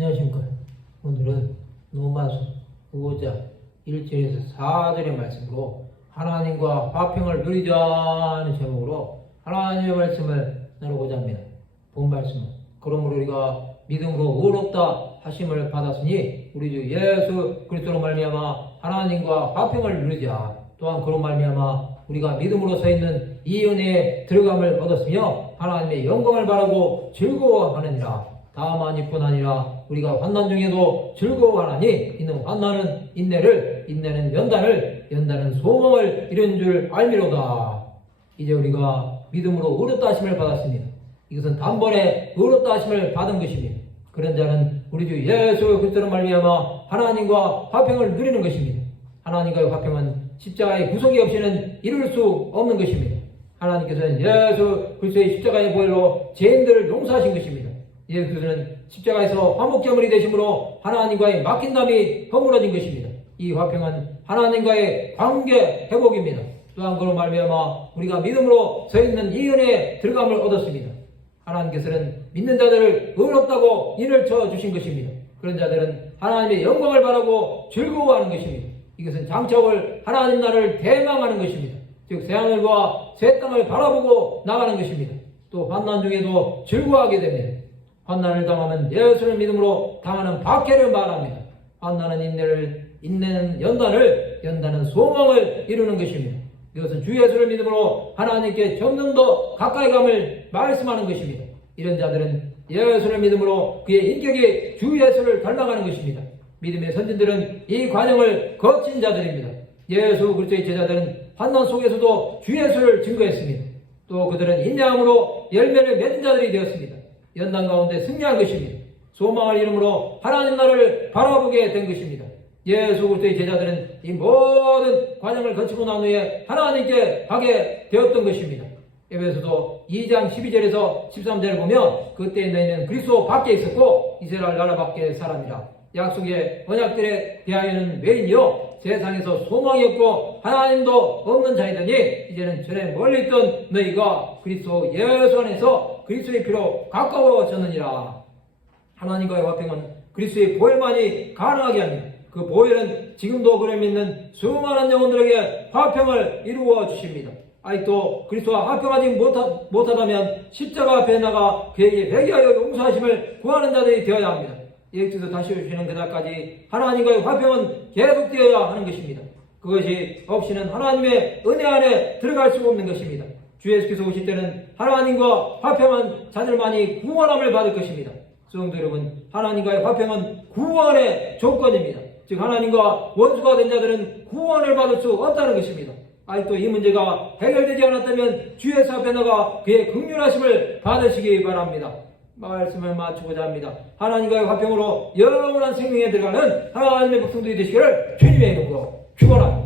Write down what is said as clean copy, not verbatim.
안녕하십니까. 오늘은 로마서 5장 1절에서 4절의 말씀으로 하나님과 화평을 누리자는 제목으로 하나님의 말씀을 나누고자 합니다. 본 말씀은 그러므로 우리가 믿음으로 의롭다 하심을 받았으니 우리 주 예수 그리스도로 말미암아 하나님과 화평을 누리자. 또한 그로 말미암아 우리가 믿음으로 서 있는 이 은혜에 들어감을 얻었으며 하나님의 영광을 바라고 즐거워하느니라. 다만 이뿐 아니라 우리가 환난 중에도 즐거워하나니 이는 환난은 인내를, 인내는 연단을, 연단은 소망을 이룬 줄 알미로다. 이제 우리가 믿음으로 의롭다 하심을 받았습니다. 이것은 단번에 의롭다 하심을 받은 것입니다. 그런 자는 우리 주 예수 그리스도로 말미암아 하나님과 화평을 누리는 것입니다. 하나님과의 화평은 십자가의 구속이 없이는 이룰 수 없는 것입니다. 하나님께서는 예수 그리스도의 십자가의 보혈로 죄인들을 용서하신 것입니다. 예수는 십자가에서 화목제물이 되심으로 하나님과의 막힌담이 허물어진 것입니다. 이 화평은 하나님과의 관계 회복입니다. 또한 그로 말미암아 우리가 믿음으로 서 있는 이 은혜에 들어감을 얻었습니다. 하나님께서는 믿는 자들을 의롭다고 인을 쳐 주신 것입니다. 그런 자들은 하나님의 영광을 바라고 즐거워하는 것입니다. 이것은 장차올 하나님 나라를 대망하는 것입니다. 즉 새하늘과 새 땅을 바라보고 나가는 것입니다. 또 환난 중에도 즐거워하게 됩니다. 환난을 당하면 예수를 믿음으로 당하는 박해를 말합니다. 환난은 인내를, 인내는 연단을, 연단은 소망을 이루는 것입니다. 이것은 주 예수를 믿음으로 하나님께 점점 더 가까이 감을 말씀하는 것입니다. 이런 자들은 예수를 믿음으로 그의 인격이 주 예수를 닮아가는 것입니다. 믿음의 선진들은 이 과정을 거친 자들입니다. 예수 그리스도의 제자들은 환난 속에서도 주 예수를 증거했습니다. 또 그들은 인내함으로 열매를 맺은 자들이 되었습니다. 연단 가운데 승리한 것입니다. 소망을 이름으로 하나님 나라를 바라보게 된 것입니다. 예수 그리스도의 제자들은 이 모든 과정을 거치고 난 후에 하나님께 가게 되었던 것입니다. 에베소서 2장 12절에서 13절을 보면 그때 너희는 그리스도 밖에 있었고 이스라엘 나라 밖에 사람이라. 약속의 언약들에 대하여는 외인이요 세상에서 소망이 없고 하나님도 없는 자이더니 이제는 전에 멀리 있던 너희가 그리스도 예수 안에서 그리스도의 피로 가까워졌느니라. 하나님과의 화평은 그리스도의 보혈만이 가능하게 합니다. 그 보혈은 지금도 그를 믿는 수많은 영혼들에게 화평을 이루어 주십니다. 아직도 그리스도와 화평하지 못하다면 십자가 앞에 나가 그에게 회개하여 용서하심을 구하는 자들이 되어야 합니다. 예수께서 다시 오시는 그날까지 하나님과의 화평은 계속되어야 하는 것입니다. 그것이 없이는 하나님의 은혜 안에 들어갈 수 없는 것입니다. 주 예수께서 오실 때는 하나님과 화평한 자들만이 구원함을 받을 것입니다. 성도 여러분, 하나님과의 화평은 구원의 조건입니다. 즉 하나님과 원수가 된 자들은 구원을 받을 수 없다는 것입니다. 아직도 이 문제가 해결되지 않았다면 주 예수 앞에 나가 그의 긍휼하심을 받으시기 바랍니다. 말씀을 마치고자 합니다. 하나님과의 화평으로 영원한 생명에 들어가는 하나님의 백성들이 되시기를 주님의 이름으로 축원합니다.